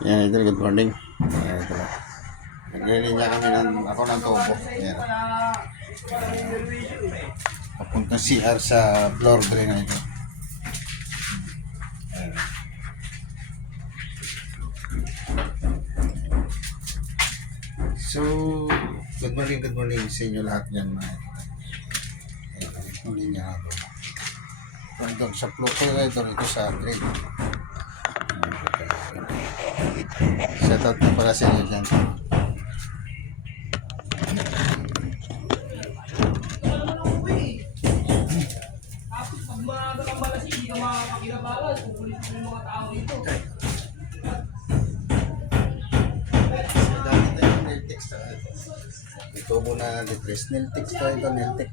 Yan, idol, good morning. Ayan, ito. Naglilinya kami ako ng tubo. Ayan. Papunta CR sa floor drain na ito. Ayan. So, good morning sa inyo lahat yan. Ayan, naglilinya ako. Ito sa floor ito sa drain. Shoutout na pala sa inyo dyan. Ito po na depress. Niltex tayo ito, Niltex.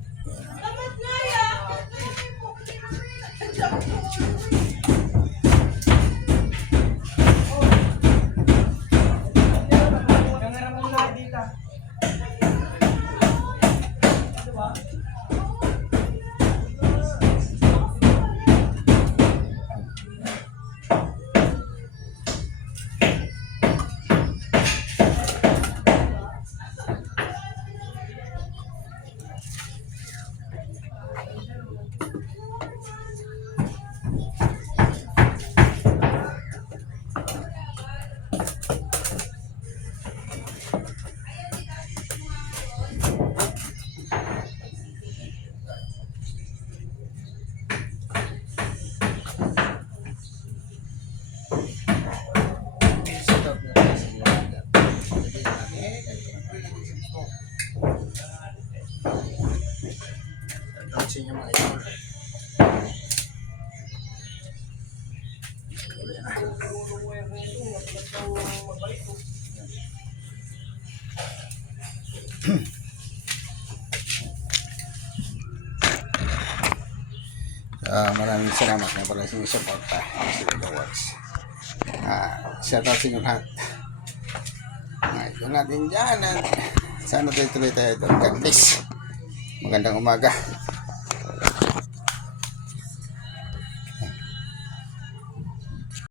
Sa inyo mga idol. Maraming salamat na pala sa inyong suporta sa Video Works. Shoutout sa inyo lahat. Ito natin dyan. Sana tuloy tayo ito. God bless. Magandang umaga.